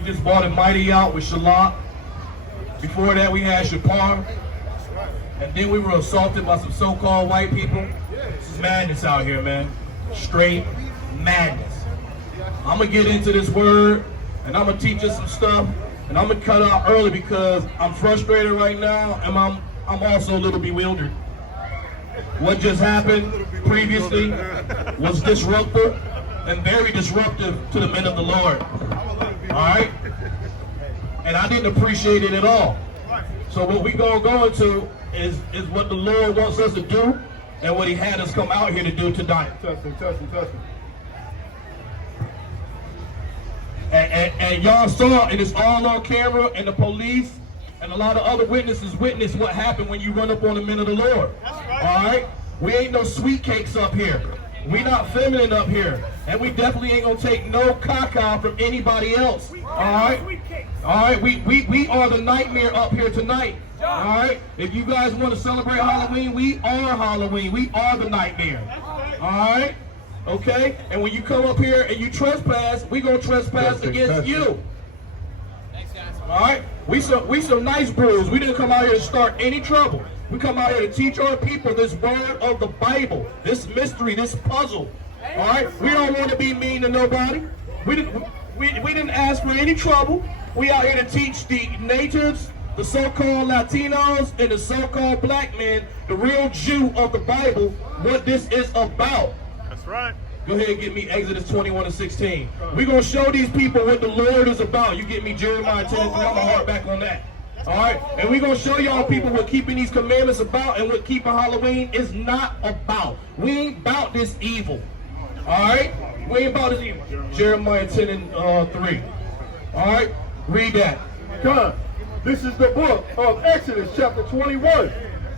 We just bought a Mighty out with Shalak. Before that, we had Shapar. And then we were assaulted by some so-called white people. This is madness out here, man. Straight madness. I'm going to get into this word, and I'm going to teach us some stuff. And I'm going to cut out early because I'm frustrated right now, and I'm also a little bewildered. What just happened previously was disruptive and very disruptive to the men of the Lord. All right? And I didn't appreciate it at all. So what we gonna go into is what the Lord wants us to do and what he had us come out here to do tonight. Testing. And y'all saw, and it's all on camera, and the police and a lot of other witnesses witnessed what happened when you run up on the men of the Lord. All right? We ain't no sweet cakes up here. We not feminine up here. And we definitely ain't gonna take no caca from anybody else. All right? All right, we are the nightmare up here tonight. All right? If you guys want to celebrate Halloween, we are Halloween. We are the nightmare. All right? Okay? And when you come up here and you trespass, we gonna trespass against you. Thanks, guys. All right? We some nice brews. We didn't come out here to start any trouble. We come out here to teach our people this word of the Bible, this mystery, this puzzle. All right? We don't want to be mean to nobody. We didn't ask for any trouble. We out here to teach the natives, the so-called Latinos, and the so-called black men, the real Jew of the Bible, what this is about. That's right. Go ahead and get me Exodus 21:16. We're going to show these people what the Lord is about. You get me Jeremiah 10:3. I'm going to harp back on that. All right? And we're going to show y'all people what keeping these commandments about and what keeping Halloween is not about. We ain't about this evil. All right? We ain't about this evil. Jeremiah 10:3. All right? Read that. Come. This is the book of Exodus chapter 21,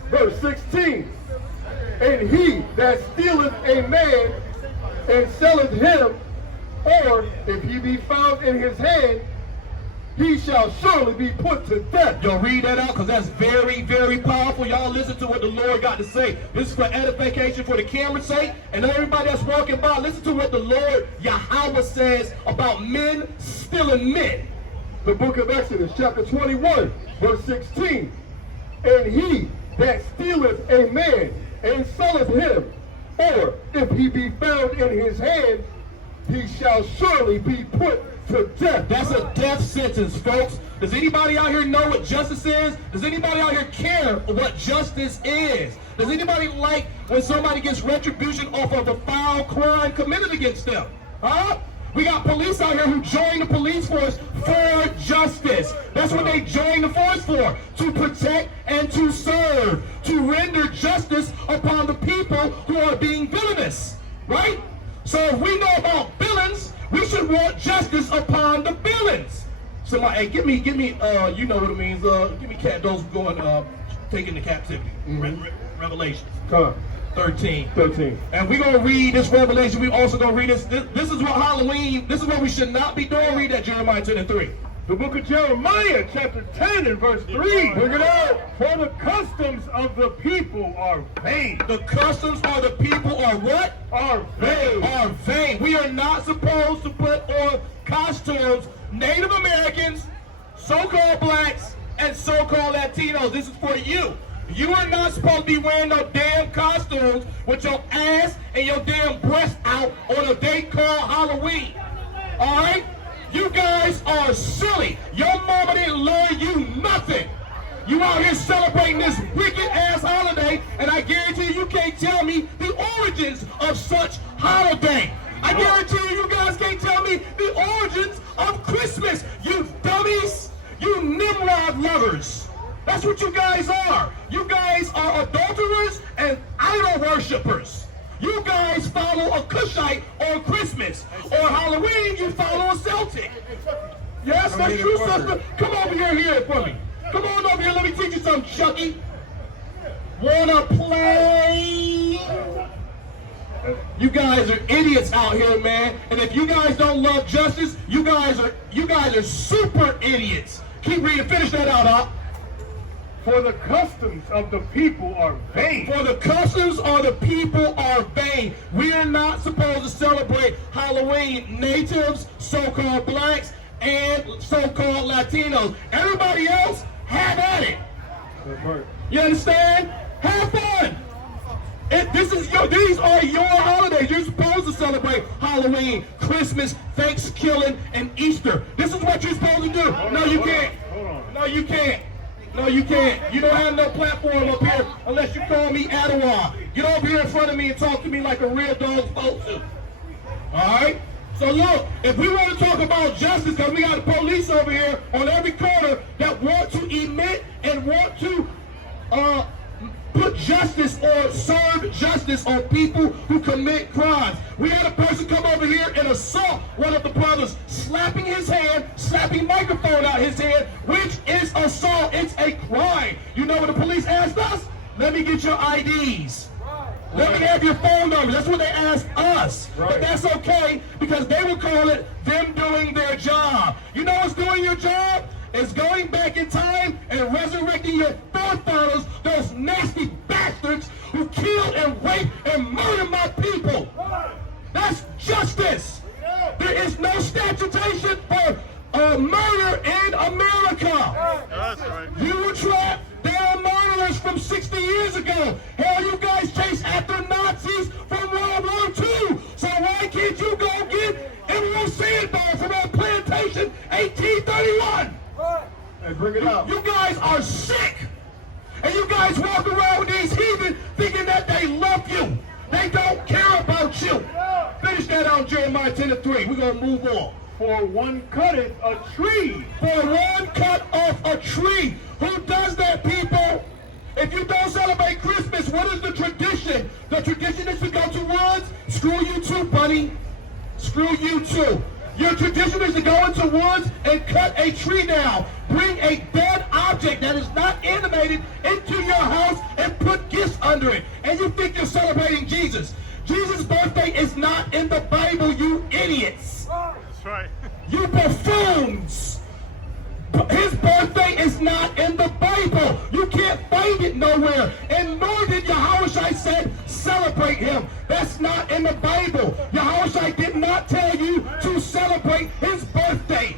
verse 16. And he that stealeth a man and selleth him, or if he be found in his hand, he shall surely be put to death. Yo, read that out because that's very, very powerful. Y'all listen to what the Lord got to say. This is for edification for the camera's sake. And everybody that's walking by, listen to what the Lord Yahweh says about men stealing men. The book of Exodus chapter 21, verse 16. And he that stealeth a man and selleth him, or if he be found in his hand, he shall surely be put to death. That's a death sentence, folks. Does anybody out here know what justice is? Does anybody out here care what justice is? Does anybody like when somebody gets retribution off of a foul crime committed against them? Huh? We got police out here who join the police force for justice. That's what they join the force for, to protect and to serve, to render justice upon the people who are being villainous, right? So if we know about villains, we should want justice upon the villains. Somebody, hey, give me, you know what it means. Give me those going, taken to captivity. Revelations. Come on. 13. And we're going to read this Revelation. We're also going to read this. This is what Halloween, this is what we should not be doing. Read that Jeremiah 10:3. The book of Jeremiah, chapter 10 and verse 3. Bring it out. For the customs of the people are vain. The customs of the people are what? Are vain. Are vain. We are not supposed to put on costumes. Native Americans, so-called blacks, and so-called Latinos. This is for you. You are not supposed to be wearing no damn costumes with your ass and your damn breast out on a day called Halloween. All right? You guys are silly. Your mama didn't learn you nothing. You out here celebrating this wicked-ass holiday, and I guarantee you can't tell me the origins of such holiday. I guarantee you guys can't tell me the origins of Christmas. You dummies. You Nimrod lovers. That's what you guys are. You guys are adulterers and idol worshipers. You guys follow a Cushite on Christmas. On Halloween, you follow a Celtic. Yes, that's true, sister. Come over here and hear it for me. Come on over here. Let me teach you something, Chucky. Wanna play? You guys are idiots out here, man. And if you guys don't love justice, you guys are super idiots. Keep reading. Finish that out, Hop. For the customs of the people are vain. For the customs of the people are vain. We are not supposed to celebrate Halloween. Natives, so-called blacks, and so-called Latinos. Everybody else, have at it. You understand? Have fun. These are your holidays. You're supposed to celebrate Halloween, Christmas, Thanksgiving, and Easter. This is what you're supposed to do. No, you can't. No, you can't. No, you can't. You don't have no platform up here unless you call me YAHAWAH. Get over here in front of me and talk to me like a real dog supposed to. All right? So look, if we want to talk about justice, because we got the police over here on every corner that want to emit and want to put justice or serve justice on people who commit crimes. We had a person come over here and assault one of the brothers, slapping his hand, slapping microphone out his hand, which is assault. It's a crime. You know what the police asked us? Let me get your IDs. Let me have your phone numbers. That's what they asked us. Right. But that's okay because they would call it them doing their job. You know what's doing your job? It's going back in time and resurrecting your forefathers, those nasty bastards who killed and raped and murdered my people. That's justice. There is no statutation for murder in America. That's right. You were trapped. There are murderers from 60 years ago. Hell, you guys chased after Nazis from World War II. So why can't you go get Emerald Sandbar from our plantation 1831? Hey, bring it out. You guys are sick. And you guys walk around with these heathen thinking that they love you. They don't care about you. Finish that out, Jeremiah 10:3. We're going to move on. For one cutteth a tree. For one cut off a tree. Who does that, people? If you don't celebrate Christmas, what is the tradition? The tradition is to go to woods. Screw you too, buddy. Screw you too. Your tradition is to go into woods and cut a tree down. Bring a dead object that is not animated into your house and put gifts under it. And you think you're celebrating Jesus. Jesus' birthday is not in the Bible, you idiots. That's right. You buffoons. His birthday is not in the Bible. You can't find it nowhere. And nor did Yahawashi say, celebrate him. That's not in the Bible. Yahawashi did not tell you to celebrate his birthday,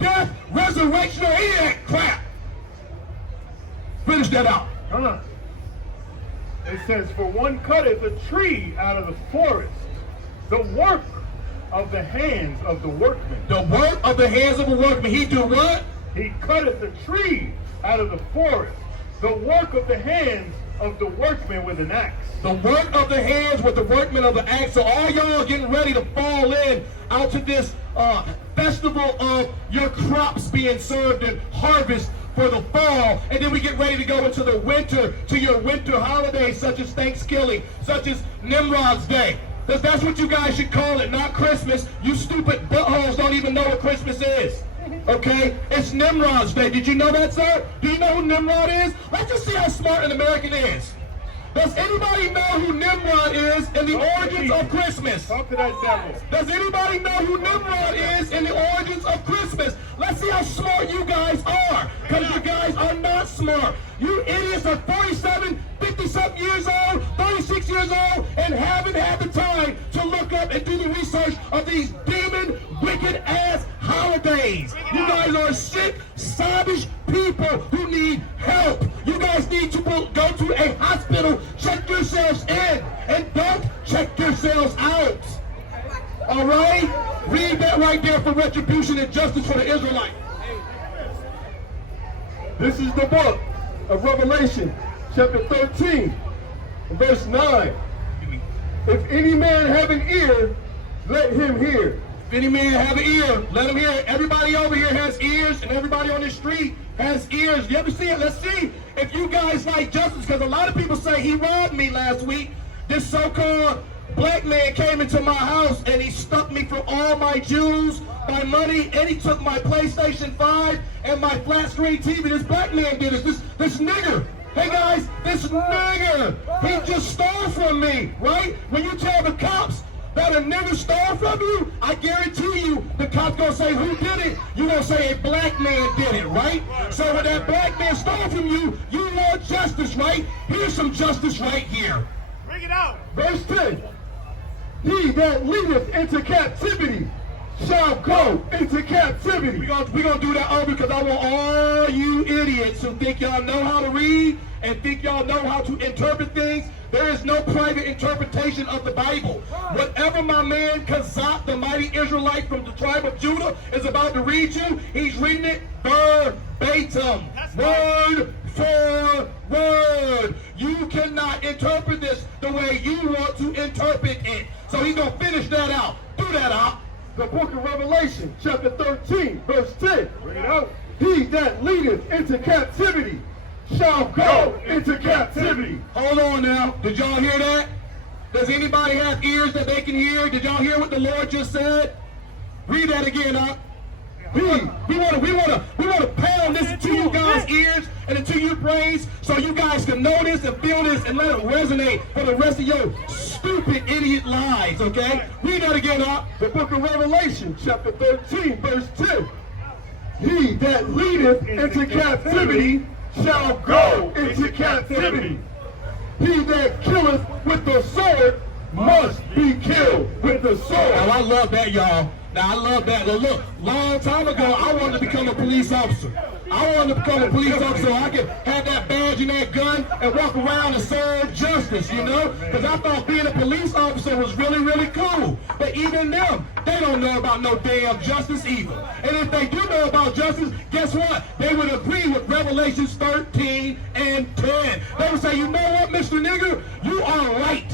death, resurrection, or any of that crap. Finish that out. It says, for one cutteth a tree out of the forest, the work of the hands of the workman. The work of the hands of the workman. He do what? He cutteth a tree out of the forest, the work of the hands of the workman with an axe. The work of the hands with the workman of the axe. So all y'all getting ready to fall in out to this festival of your crops being served and harvest for the fall, and then we get ready to go into the winter, to your winter holidays such as Thanksgiving, such as Nimrod's Day. That's what you guys should call it, not Christmas. You stupid buttholes don't even know what Christmas is. Okay? It's Nimrod's Day. Did you know that, sir? Do you know who Nimrod is? Let's just see how smart an American is. Does anybody know who Nimrod is in the origins of Christmas? Talk to that devil. Does anybody know who Nimrod is in the origins of Christmas? Let's see how smart you guys are, because you guys are not smart. You idiots are 47, 50-something years old, 36 years old, and haven't had the time to look up and do the research of these demon, wicked-ass holidays. You guys are sick, snobbish people who need help. You guys need to go to a hospital, check yourselves in, and don't check yourselves out. All right? Read that right there for retribution and justice for the Israelites. This is the book of Revelation, chapter 13, verse 9. If any man have an ear, let him hear. If any man have an ear, let him hear it. Everybody over here has ears, and everybody on the street has ears. You ever see it? Let's see if you guys like justice, because a lot of people say he robbed me last week. This so-called black man came into my house, and he stuck me for all my jewels, my money, and he took my PlayStation 5 and my flat screen TV. This black man did this. This nigger. Hey guys, this nigger, he just stole from me, right? When you tell the cops that a nigger stole from you, I guarantee you the cops gonna say who did it. You gonna say a black man did it, right? So when that black man stole from you, you want justice, right? Here's some justice right here. Bring it out. Verse 10. He that leadeth into captivity shall go into captivity. We're gonna do that all because I want all you idiots who think y'all know how to read and think y'all know how to interpret things. There is no private interpretation of the Bible. Whatever my man Kazak, the mighty Israelite from the tribe of Judah, is about to read you, he's reading it verbatim, word for word. You cannot interpret this the way you want to interpret it. So he's gonna finish that out. Do that out. The book of Revelation, chapter 13, verse 10. Read out. He that leadeth into captivity shall go into captivity. Hold on now. Did y'all hear that? Does anybody have ears that they can hear? Did y'all hear what the Lord just said? Read that again, huh? We want to pound this into you guys' ears and into your brains so you guys can know this and feel this and let it resonate for the rest of your stupid idiot lives, okay? Read that again, huh? The book of Revelation, chapter 13, verse 10. He that leadeth into captivity shall go into captivity. He that killeth with the sword must be killed with the sword. Now, I love that, y'all. Now, I love that. Now, look, long time ago, I wanted to become a police officer. I wanted to become a police officer so I could have that badge and that gun and walk around and serve justice, you know? Because I thought being a police officer was really, really cool. But even them, they don't know about no damn justice either. And if they do know about justice, guess what? They would agree with Revelations 13 and 10. They would say, you know what, Mr. Nigger? You are right.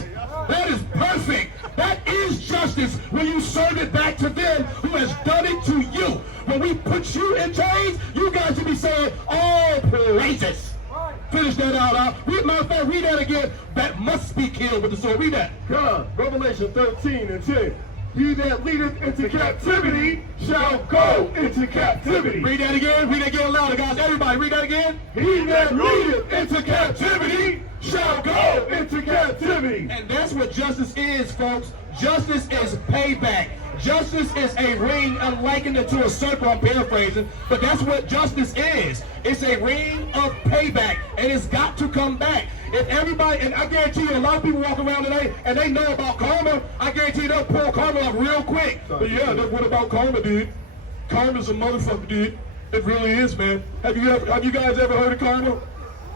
That is perfect. That is justice when you serve it back to them who has done it to you. When we put you in chains, you guys should be saying, all praises. Finish that out. Matter of fact, read that again. That must be killed with the sword. Read that. God, Revelation 13 and 10. He that leadeth into captivity shall go into captivity. Read that again. Read that again louder, guys. Everybody, read that again. He that leadeth into captivity shall go into captivity. And that's what justice is, folks. Justice is payback. Justice is a ring. I'm likening it to a circle. I'm paraphrasing. But that's what justice is. It's a ring of payback. And it's got to come back. If everybody, and I guarantee you, a lot of people walk around today and they know about karma, I guarantee you they'll pull karma up real quick. But yeah, what about karma, dude? Karma's a motherfucker, dude. It really is, man. Have you guys ever heard of karma?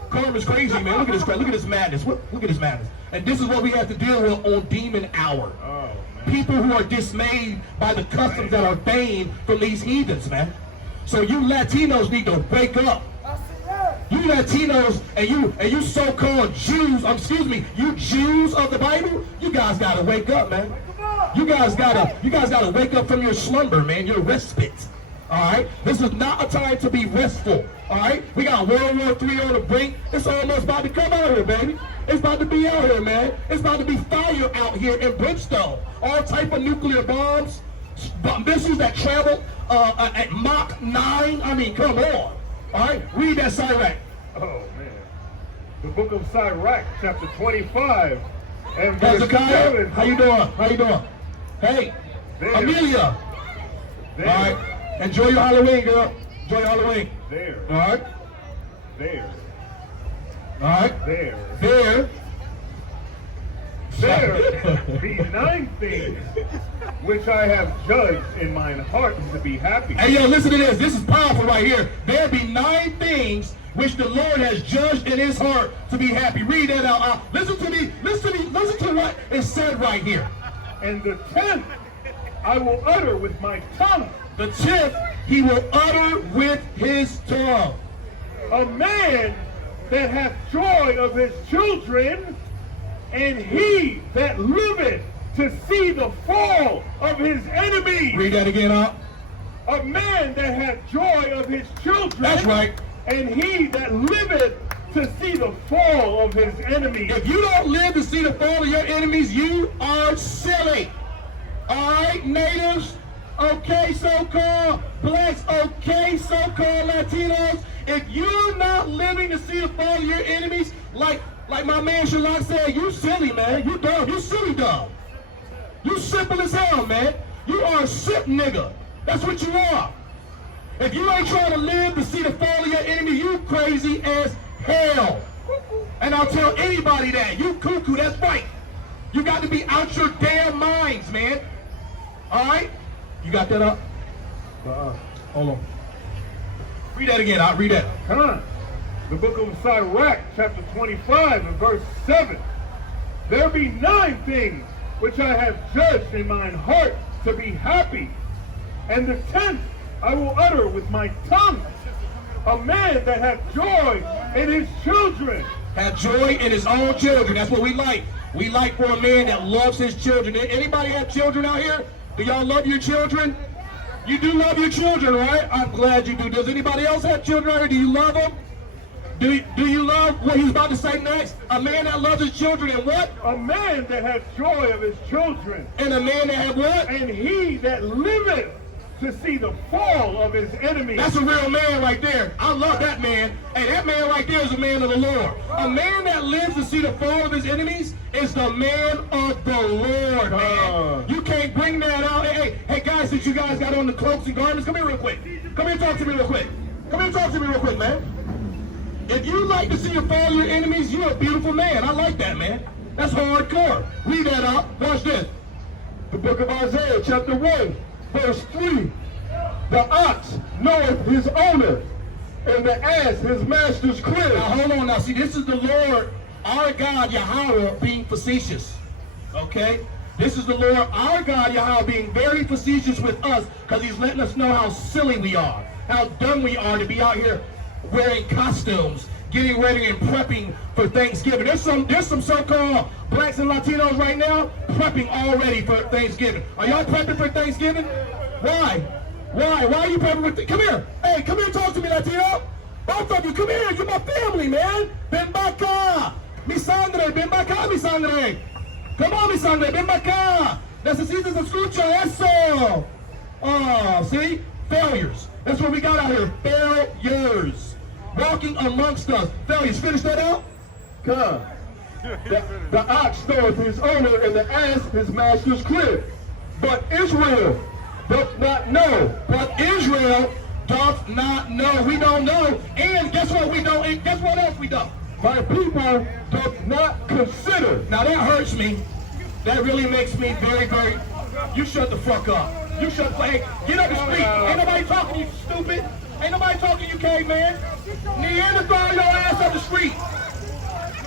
Karma's crazy, man. Look at this, look at this madness. Look at this madness. And this is what we have to deal with on Demon Hour. People who are dismayed by the customs that are vain from these heathens, man. So you Latinos need to wake up. You Latinos and you so-called Jews, you Jews of the Bible, you guys gotta wake up, man. You guys gotta wake up from your slumber, man, your respite. Alright? This is not a time to be restful. Alright? We got World War III on the brink. It's almost about to come out here, baby. It's about to be out here, man. It's about to be fire out here in brimstone. All type of nuclear bombs, missiles that travel at Mach 9. I mean, come on. Alright? Read that Sirach. Oh, man. The book of Sirach, chapter 25. And verse Hezekiah, 7. how you doing? How you doing? Hey, There. Amelia. There. Alright? Enjoy your Halloween, girl. Enjoy your Halloween. There. Alright? There. Alright? There. There. There be 9 things which I have judged in mine heart to be happy. Hey, yo, listen to this. This is powerful right here. There be 9 things which the Lord has judged in his heart to be happy. Read that out. Listen to me. Listen to what is said right here. And the 10th I will utter with my tongue. The 10th he will utter with his tongue. A man that hath joy of his children, and he that liveth to see the fall of his enemies. Read that again, huh? A man that hath joy of his children. That's right. And he that liveth to see the fall of his enemies. If you don't live to see the fall of your enemies, you are silly. All right, natives, okay, so-called blacks, okay, so-called Latinos. If you're not living to see the fall of your enemies, like my man Shalak said, you silly, man. You dumb. You silly dumb. You simple as hell, man. You are a sip nigga. That's what you are. If you ain't trying to live to see the fall of your enemy, you crazy as hell. And I'll tell anybody that. You cuckoo, that's right. You got to be out your damn minds, man. All right? You got that up? Hold on. Read that again. I'll read that. The book of Sirach, chapter 25, and verse 7. There be 9 things which I have judged in mine heart to be happy, and the 10th I will utter with my tongue. A man that hath joy in his children. Have joy in his own children. That's what we like. We like for a man that loves his children. Anybody have children out here? Do y'all love your children? You do love your children, right? I'm glad you do. Does anybody else have children out here? Do you love them? Do you love what he's about to say next? A man that loves his children and what? A man that hath joy of his children. And a man that have what? And he that liveth to see the fall of his enemies. That's a real man right there. I love that man. Hey, that man right there is a man of the Lord. A man that lives to see the fall of his enemies is the man of the Lord, man. You can't bring that out. Hey, guys, since you guys got on the cloaks and garments, come here real quick. Come here and talk to me real quick. Come here and talk to me real quick, man. If you like to see the fall of your enemies, you're a beautiful man. I like that, man. That's hardcore. Read that up. Watch this. The book of Isaiah, chapter 1. Verse 3, the ox knoweth his owner, and the ass his master's crib. Now hold on now. See, this is the Lord, our God, Yahweh, being facetious. Okay? This is the Lord, our God, Yahweh, being very facetious with us because he's letting us know how silly we are, how dumb we are to be out here wearing costumes, getting ready and prepping for Thanksgiving. There's some so-called blacks and Latinos right now prepping already for Thanksgiving. Are y'all prepping for Thanksgiving? Why? Why are you prepping for Come here. Hey, come here and talk to me, Latino. Both of you, come here. You're my family, man. Ven bacá. Mi sangre, ven bacá, mi sangre. Come on, mi sangre, ven bacá. Necesitas escuchar eso. Oh, see? Failures. That's what we got out here. Failures. Walking amongst us. Failures. Finish that out? Come. The ox knoweth his owner, and the ass his master's crib. But Israel doth not know. But Israel doth not know. We don't know. And guess what we don't? And guess what else we don't? My people doth not consider. Now that hurts me. That really makes me very, very... You shut the fuck up. You shut the fuck up. Get up the street. Ain't nobody talking to you, stupid. Ain't nobody talking to you, caveman. Neanderthal your ass off the street.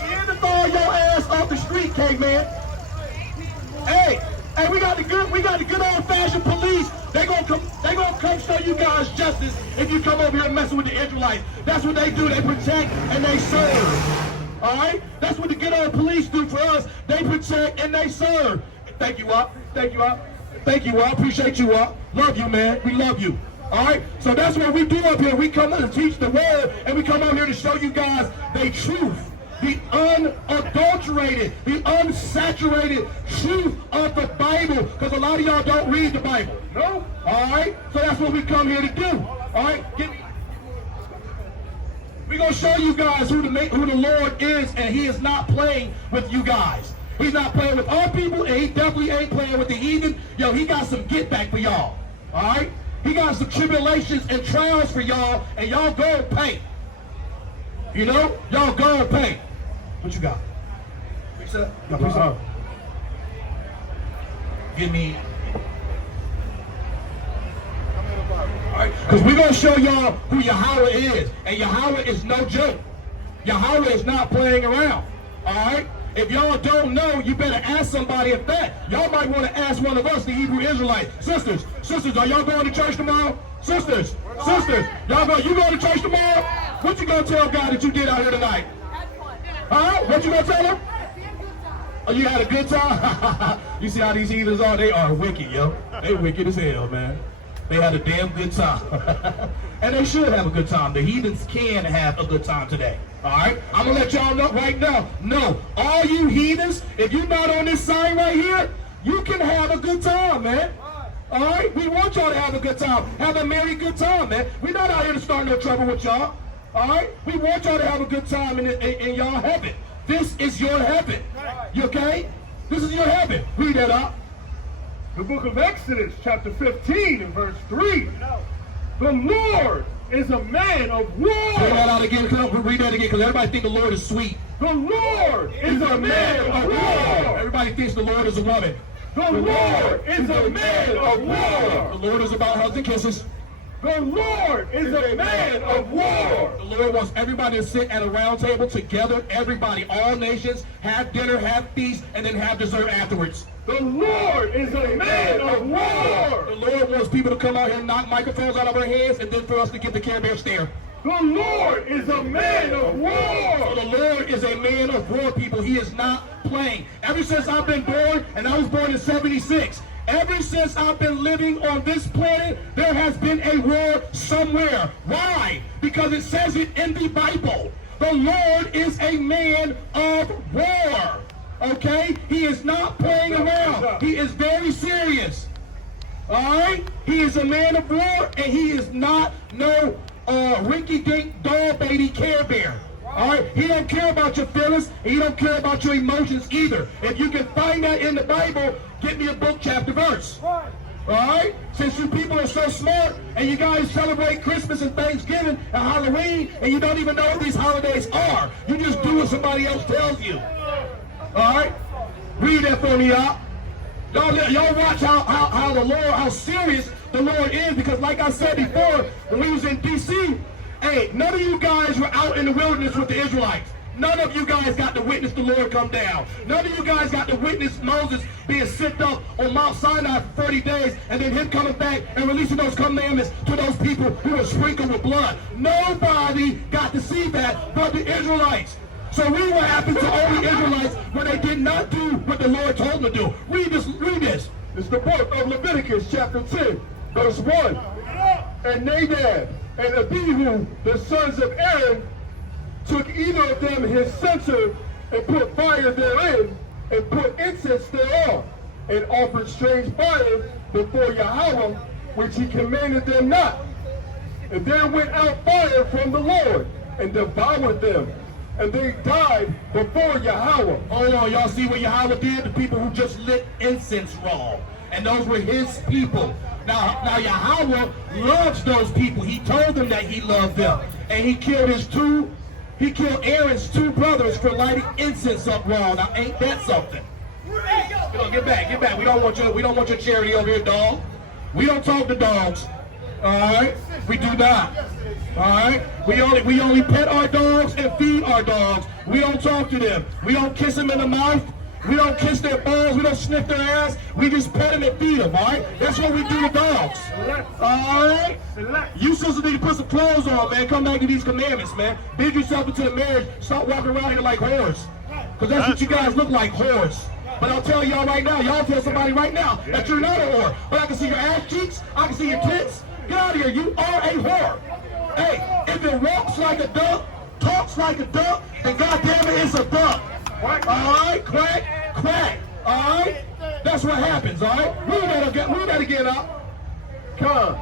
Neanderthal your ass off the street, caveman. Hey, we got the good old-fashioned police. They gonna come show you guys justice if you come over here messing with the Israelites. That's what they do. They protect and they serve. All right? That's what the good old police do for us. They protect and they serve. Thank you, Up. Thank you, Up. Thank you, Up. Appreciate you, Up. Love you, man. We love you. All right? So that's what we do up here. We come to teach the word, and we come out here to show you guys the truth, the unadulterated, the unsaturated truth of the Bible, because a lot of y'all don't read the Bible. No? All right? So that's what we come here to do. All right? We're going to show you guys who the Lord is, and he is not playing with you guys. He's not playing with our people, and he definitely ain't playing with the heathen. Yo, he got some get back for y'all. All right? He got some tribulations and trials for y'all, and y'all go and pay. You know? Y'all go and pay. What you got? Preach that? Yeah, preach that. Give me... Alright? Because we're going to show y'all who Yahweh is. And Yahweh is no joke. Yahweh is not playing around. Alright? If y'all don't know, you better ask somebody at that. Y'all might want to ask one of us, the Hebrew Israelites. Sisters, are y'all going to church tomorrow? Sisters, you going to church tomorrow? What you going to tell God that you did out here tonight? Huh? What you going to tell him? Oh, you had a good time? You see how these heathens are? They are wicked, yo. They wicked as hell, man. They had a damn good time. And they should have a good time. The heathens can have a good time today. All right? I'm going to let y'all know right now. No, all you heathens, if you're not on this sign right here, you can have a good time, man. All right? We want y'all to have a good time. Have a merry good time, man. We're not out here to start no trouble with y'all. All right? We want y'all to have a good time in y'all heaven. This is your heaven. You okay? This is your heaven. Read that up. The book of Exodus, chapter 15, and verse 3. The Lord is a man of war. Read that out again. Read that again, because everybody think the Lord is sweet. The Lord is a man of war. Everybody thinks the Lord is a woman. The Lord is a man of war. The Lord is about hugs and kisses. The Lord is a man of war. The Lord wants everybody to sit at a round table together, everybody, all nations, have dinner, have feast, and then have dessert afterwards. The Lord is a man of war. The Lord wants people to come out here and knock microphones out of our hands and then for us to get the Care Bear stare. The Lord is a man of war. The Lord is a man of war, people. He is not playing. Ever since I've been born, and I was born in 76, ever since I've been living on this planet, there has been a war somewhere. Why? Because it says it in the Bible. The Lord is a man of war. Okay? He is not playing around. He is very serious. Alright? He is a man of war, and he is not no rinky-dink doll baby Care Bear. Alright? He don't care about your feelings, and he don't care about your emotions either. If you can find that in the Bible, get me a book, chapter, verse. Alright? Since you people are so smart, and you guys celebrate Christmas and Thanksgiving and Halloween, and you don't even know what these holidays are. You just do what somebody else tells you. Alright? Read that for me, y'all. Y'all watch how the Lord, how serious the Lord is, because like I said before, when we was in D.C., hey, none of you guys were out in the wilderness with the Israelites. None of you guys got to witness the Lord come down. None of you guys got to witness Moses being sent up on Mount Sinai for 30 days and then him coming back and releasing those commandments to those people who were sprinkled with blood. Nobody got to see that but the Israelites. So read what happened to all the Israelites when they did not do what the Lord told them to do. Read this. Read this. It's the book of Leviticus, chapter 10, verse 1. And Nadab and Abihu, the sons of Aaron, took either of them his censer and put fire therein, and put incense thereon, and offered strange fire before Yahweh, which he commanded them not. And there went out fire from the Lord, and devoured them, and they died before Yahweh. Hold on, y'all see what Yahweh did? The people who just lit incense raw. And those were his people. Now Yahweh loves those people. He told them that he loved them. And he killed Aaron's two brothers for lighting incense up raw. Now ain't that something? Come on, get back. We don't want your charity over here, dog. We don't talk to dogs. Alright? We do not. Alright? We only pet our dogs and feed our dogs. We don't talk to them. We don't kiss them in the mouth. We don't kiss their balls. We don't sniff their ass. We just pet them and feed them, alright? That's what we do to dogs. Alright? You sisters need to put some clothes on, man. Come back to these commandments, man. Bid yourself into the marriage. Stop walking around here like whores. Because that's what you guys look like, whores. But I'll tell y'all right now, y'all tell somebody right now that you're not a whore. But I can see your ass cheeks. I can see your tits. Get out of here. You are a whore. Hey, if it walks like a duck, talks like a duck, then goddamn it, it's a duck. Alright? Quack, quack. Alright? That's what happens, alright? Read that again up. Come.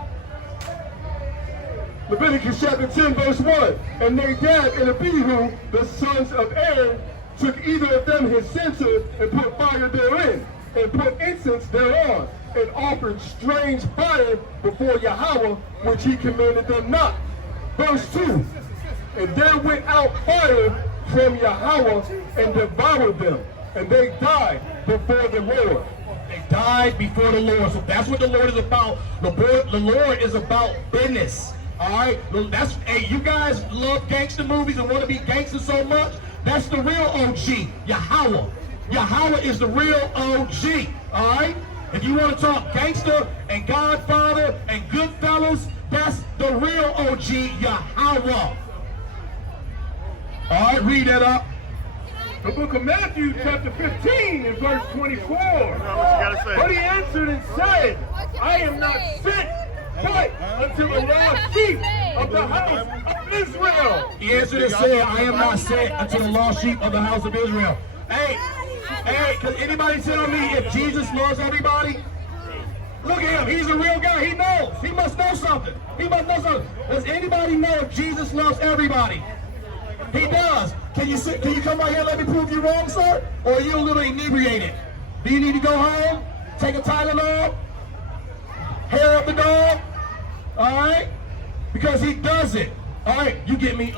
Leviticus chapter 10, verse 1. And Nadab and Abihu, the sons of Aaron, took either of them his censer and put fire therein, and put incense thereon, and offered strange fire before Yahweh, which he commanded them not. Verse 2. And there went out fire from Yahweh and devoured them, and they died before the Lord. They died before the Lord. So that's what the Lord is about. The Lord is about business. Alright? Hey, you guys love gangster movies and want to be gangsters so much. That's the real OG, Yahweh. Yahweh is the real OG. Alright? If you want to talk gangster and Godfather and Goodfellas, that's the real OG, Yahweh. Alright, read that up. The book of Matthew, chapter 15, and verse 24. But he answered and said, I am not sent but unto the lost sheep of the house of Israel. He answered and said, I am not sent unto the lost sheep of the house of Israel. Hey, can anybody tell me if Jesus loves everybody? Look at him. He's a real guy. He knows. He must know something. Does anybody know if Jesus loves everybody? He does. Can you come out here and let me prove you wrong, sir? Or are you a little inebriated? Do you need to go home? Take a Tylenol? Hair up the dog? Alright? Because he does it. Alright, you get me.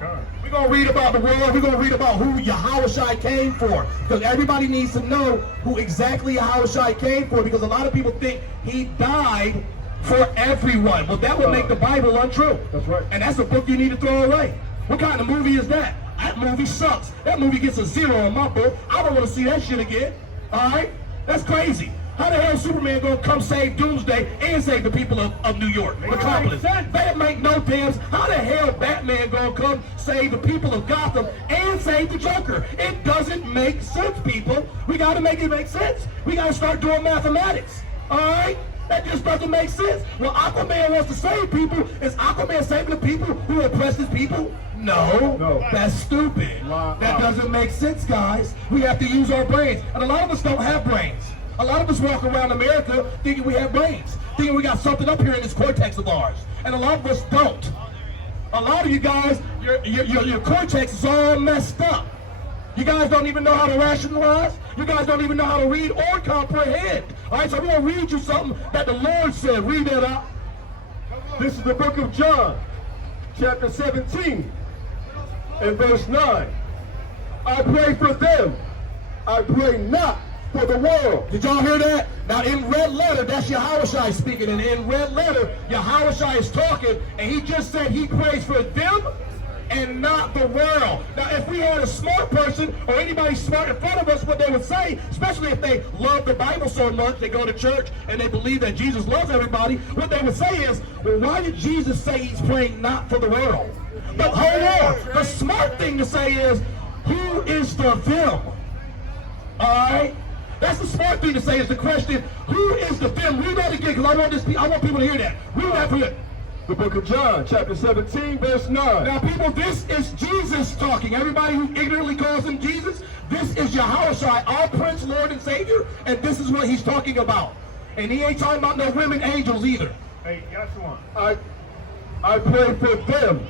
We're going to read about the world. We're going to read about who Yahawashi came for. Because everybody needs to know who exactly Yahawashi came for. Because a lot of people think he died for everyone. Well, that would make the Bible untrue. That's right. And that's a book you need to throw away. What kind of movie is that? That movie sucks. That movie gets a 0 on my book. I don't want to see that shit again. All right? That's crazy. How the hell is Superman going to come save Doomsday and save the people of New York? Metropolis. That make no damn. How the hell Batman going to come save the people of Gotham and save the Joker? It doesn't make sense, people. We got to make it make sense. We got to start doing mathematics. All right? That just doesn't make sense. Well, Aquaman wants to save people. Is Aquaman saving the people who oppress his people? No. That's stupid. That doesn't make sense, guys. We have to use our brains. And a lot of us don't have brains. A lot of us walk around America thinking we have brains, thinking we got something up here in this cortex of ours. And a lot of us don't. A lot of you guys, your cortex is all messed up. You guys don't even know how to rationalize. You guys don't even know how to read or comprehend. All right, so I'm going to read you something that the Lord said. Read that out. This is the book of John, chapter 17, and verse 9. I pray for them. I pray not for the world. Did y'all hear that? Now in red letter, that's Yahawashi speaking. And in red letter, Yahawashi is talking. And he just said he prays for them and not the world. Now, if we had a smart person or anybody smart in front of us, what they would say, especially if they love the Bible so much, they go to church and they believe that Jesus loves everybody, what they would say is, well, why did Jesus say he's praying not for the world? But hold on. The smart thing to say is, who is the them? All right? That's the smart thing to say is the question, who is the them? Read that again, because I want people to hear that. Read that for you. The book of John, chapter 17, verse 9. Now, people, this is Jesus talking. Everybody who ignorantly calls him Jesus, this is Yahawashi, our Prince, Lord, and Savior, and this is what he's talking about. And he ain't talking about no women angels either. Hey, Yeshua, I pray for them.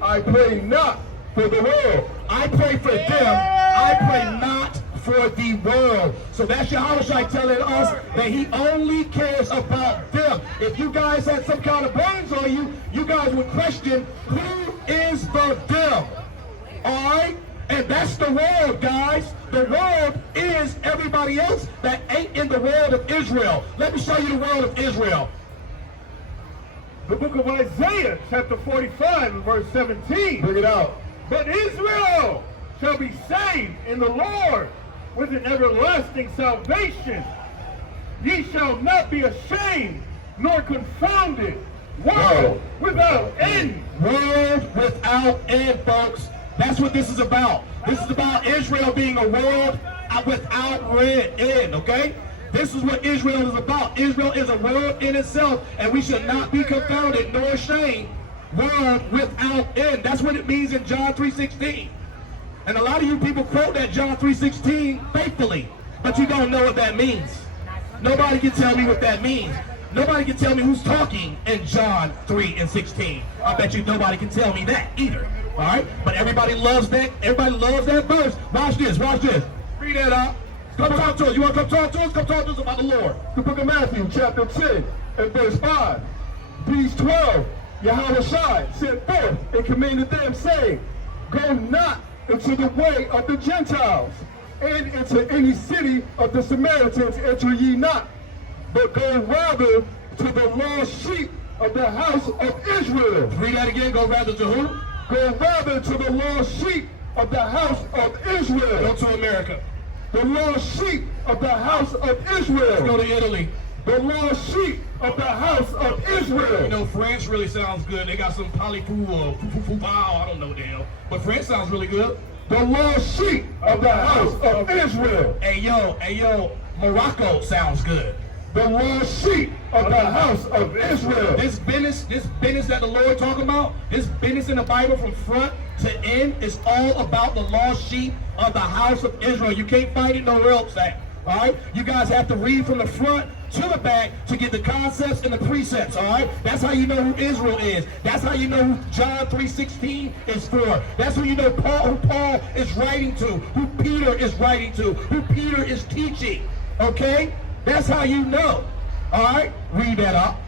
I pray not for the world. I pray for them. I pray not for the world. So that's Yahawashi telling us that he only cares about them. If you guys had some kind of brains on you, you guys would question, who is the them? All right? And that's the world, guys. The world is everybody else that ain't in the world of Israel. Let me show you the world of Israel. The book of Isaiah, chapter 45, and verse 17. Bring it out. But Israel shall be saved in the Lord with an everlasting salvation. Ye shall not be ashamed nor confounded. World without end. World without end, folks. That's what this is about. This is about Israel being a world without end, okay? This is what Israel is about. Israel is a world in itself, and we should not be confounded nor ashamed. World without end. That's what it means in John 3:16. And a lot of you people quote that John 3:16 faithfully, but you don't know what that means. Nobody can tell me what that means. Nobody can tell me who's talking in John 3:16. I bet you nobody can tell me that either. All right? But everybody loves that. Everybody loves that verse. Watch this. Watch this. Read that out. Come talk to us. You want to come talk to us? Come talk to us about the Lord. The book of Matthew, chapter 10, and verse 5. These 12 Yahawashi sent forth and commanded them, saying, go not into the way of the Gentiles, and into any city of the Samaritans enter ye not, but go rather to the lost sheep of the house of Israel. Read that again. Go rather to who? Go rather to the lost sheep of the house of Israel. Go to America. The lost sheep of the house of Israel. Let's go to Italy. The lost sheep of the house of Israel. You know, France really sounds good. They got some polyfoo or foo-foo-foo-bow. I don't know what the hell. But France sounds really good. The lost sheep of the house of Israel. Hey, yo, Morocco sounds good. The lost sheep of the house of Israel. This business that the Lord talking about, this business in the Bible from front to end is all about the lost sheep of the house of Israel. You can't find it nowhere else at. All right? You guys have to read from the front to the back to get the concepts and the precepts, all right? That's how you know who Israel is. That's how you know who John 3:16 is for. That's who you know who Paul is writing to, who Peter is writing to, who Peter is teaching, okay? That's how you know, all right? Read that up.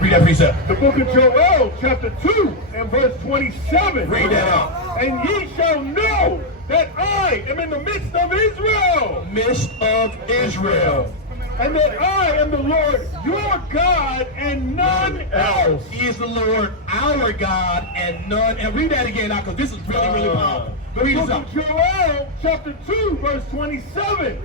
Read that precept. The book of Joel, chapter 2, and verse 27. Read that out. And ye shall know that I am in the midst of Israel. Midst of Israel. And that I am the Lord your God and none else. He is the Lord our God and none. And read that again now, because this is really, really powerful. But read this Book out. of Joel, chapter 2, verse 27.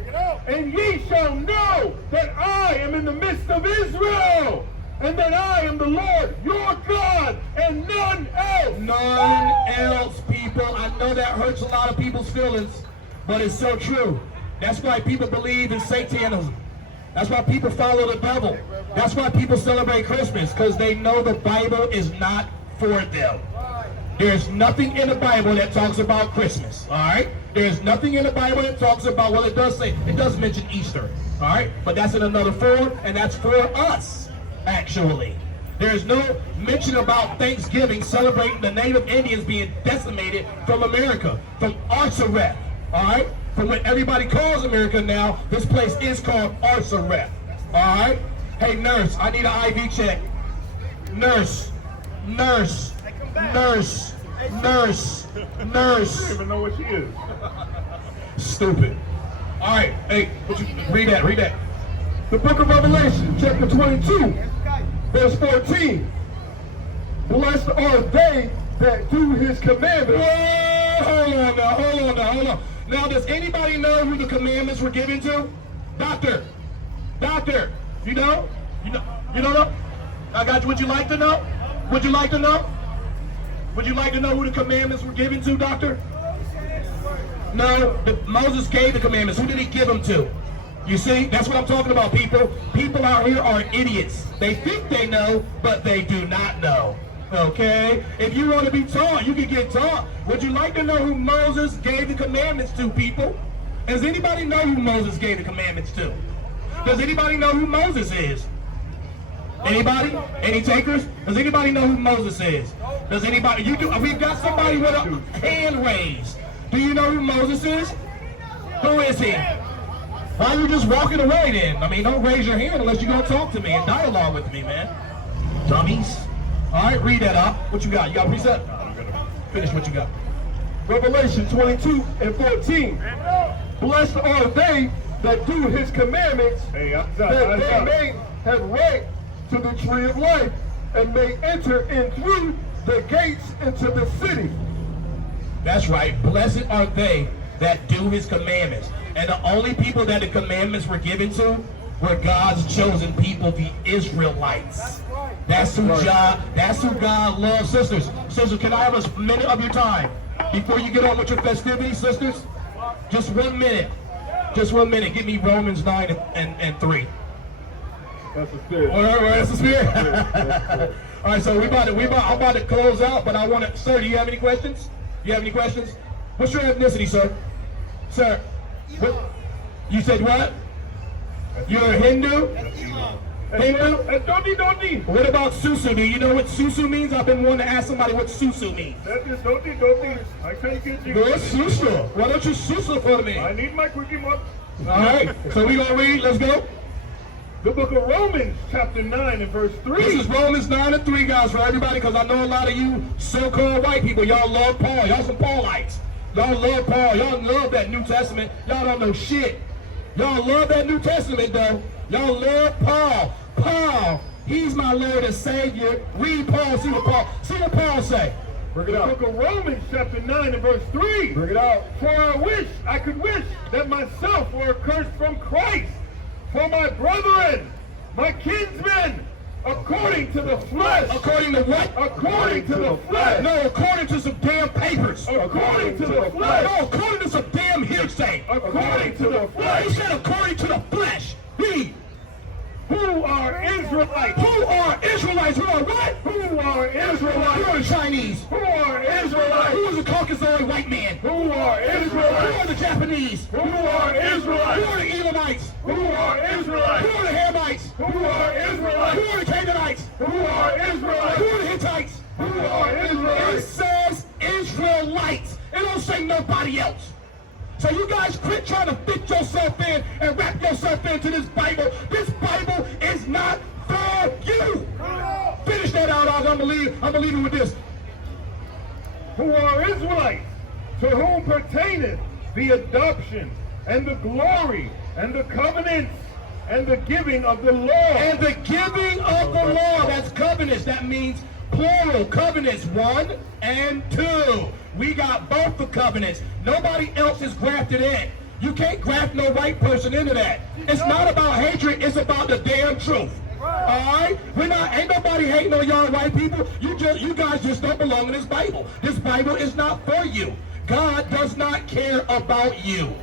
And ye shall know that I am in the midst of Israel, and that I am the Lord your God and none else. None else, people. I know that hurts a lot of people's feelings, but it's so true. That's why people believe in Satanism. That's why people follow the devil. That's why people celebrate Christmas, because they know the Bible is not for them. There's nothing in the Bible that talks about Christmas, all right? There's nothing in the Bible that talks about, well, it does mention Easter, all right? But that's in another form, and that's for us, actually. There's no mention about Thanksgiving celebrating the native Indians being decimated from America, from Artsareth, all right? From what everybody calls America now, this place is called Artsareth, all right? Hey, nurse, I need an IV check. Nurse, nurse. Nurse, nurse, nurse. I don't even know what she is. Stupid. All right, hey, read that. The book of Revelation, chapter 22, verse 14. Blessed are they that do his commandments. Whoa, hold on. Now, does anybody know who the commandments were given to? Doctor, you know? You don't know? I got you. Would you like to know? Would you like to know who the commandments were given to, Doctor? No, Moses gave the commandments. Who did he give them to? You see, that's what I'm talking about, people. People out here are idiots. They think they know, but they do not know. Okay? If you want to be taught, you can get taught. Would you like to know who Moses gave the commandments to, people? Does anybody know who Moses gave the commandments to? Does anybody know who Moses is? Anybody? Any takers? Does anybody know who Moses is? Does anybody? You do? We've got somebody with a hand raised. Do you know who Moses is? Who is he? Why are you just walking away then? I mean, don't raise your hand unless you're going to talk to me and dialogue with me, man. Dummies. All right, read that out. What you got? You got a precept? I'm going to finish what you got. Revelation 22 and 14. Blessed are they that do his commandments, that they may have right to the tree of life, and may enter in through the gates into the city. That's right. Blessed are they that do his commandments. And the only people that the commandments were given to were God's chosen people, the Israelites. That's who God loves. Sisters, can I have a minute of your time before you get on with your festivities, sisters? Just 1 minute. Just 1 minute. Give me Romans 9 and 3. That's the spirit. All right, that's the spirit. All right, so I'm about to close out, but I want to, sir, do you have any questions? Do you have any questions? What's your ethnicity, sir? Sir, what? You said what? You're a Hindu? Hindu? Doti. What about susu? Do you know what susu means? I've been wanting to ask somebody what susu means. That is doti. I can't get you. What's susu? Why don't you susu for me? I need my quickie mark. All right, so we gonna read. Let's go. The book of Romans, chapter 9 and verse 3. This is Romans 9 and 3, guys, for everybody, because I know a lot of you so-called white people, y'all love Paul. Y'all some Paulites. Y'all love Paul. Y'all love that New Testament. Y'all don't know shit. Y'all love that New Testament, though. Y'all love Paul. Paul, he's my Lord and Savior. Read Paul. See what Paul say. Bring it out. The book of Romans, chapter 9 and verse 3. Bring it out. For I could wish that myself were accursed from Christ, for my brethren, my kinsmen, according to the flesh. According to what? According to the flesh. No, according to some damn papers. According to the flesh. No, according to some damn hearsay. According to the flesh. He said according to the flesh. Read. Who are Israelites? Who are Israelites? Who are what? Who are Israelites? Who are the Chinese? Who are Israelites? Who is the Caucasoid white man? Who are Israelites? Who are the Japanese? Who are Israelites? Who are the Elamites? Who are Israelites? Who are the Hamites? Who are Israelites? Who are the Canaanites? Who are Israelites? Who are the Hittites? Who are It Israelites? says Israelites. It don't say nobody else. So you guys quit trying to fit yourself in and wrap yourself into this Bible. This Bible is not for you. gonna leave you with this. Who are Israelites, to whom pertaineth the adoption and the glory and the covenants and the giving of the law. And the giving of the law, that's covenants. That means plural, covenants 1 and 2. We got both the covenants. Nobody else is grafted in. You can't graft no white person into that. It's not about hatred, it's about the damn truth. Alright? Ain't nobody hating on y'all white people. You guys just don't belong in this Bible. This Bible is not for you. God does not care about you.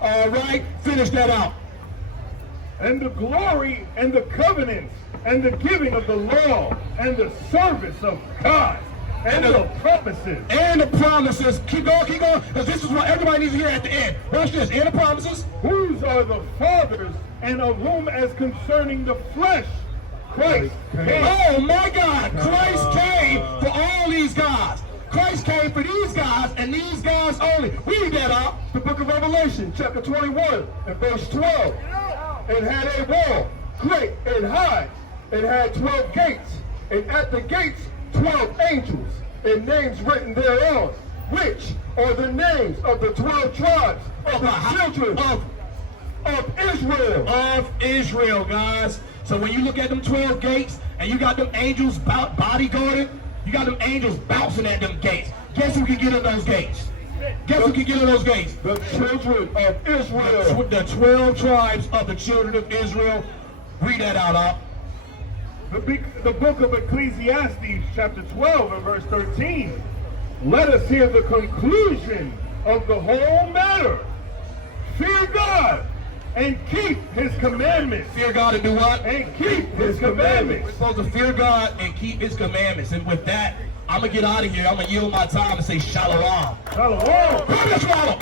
Alright? Finish that out. And the glory and the covenants and the giving of the law and the service of God and the promises. And the promises. Keep going, because this is what everybody needs to hear at the end. Watch this. And the promises. Whose are the fathers, and of whom as concerning the flesh, Christ came. Oh my God. Christ came for all these guys. Christ came for these guys and these guys only. Read that out. The book of Revelation, chapter 21, and verse 12. It had a wall, great and high. It had 12 gates, and at the gates 12 angels, and names written thereon, which are the names of the 12 tribes of the children of Israel. Of Israel, guys. So when you look at them 12 gates, and you got them angels bodyguarding, you got them angels bouncing at them gates. Guess who can get in those gates? Guess who can get in those gates? The children of Israel. The 12 tribes of the children of Israel. Read that out, Op. The book of Ecclesiastes, chapter 12 and verse 13. Let us hear the conclusion of the whole matter. Fear God and keep his commandments. Fear God and do what? And keep his commandments. We're supposed to fear God and keep his commandments. And with that, I'm going to get out of here. I'm going to yield my time and say shalom. Shalom. Shalom.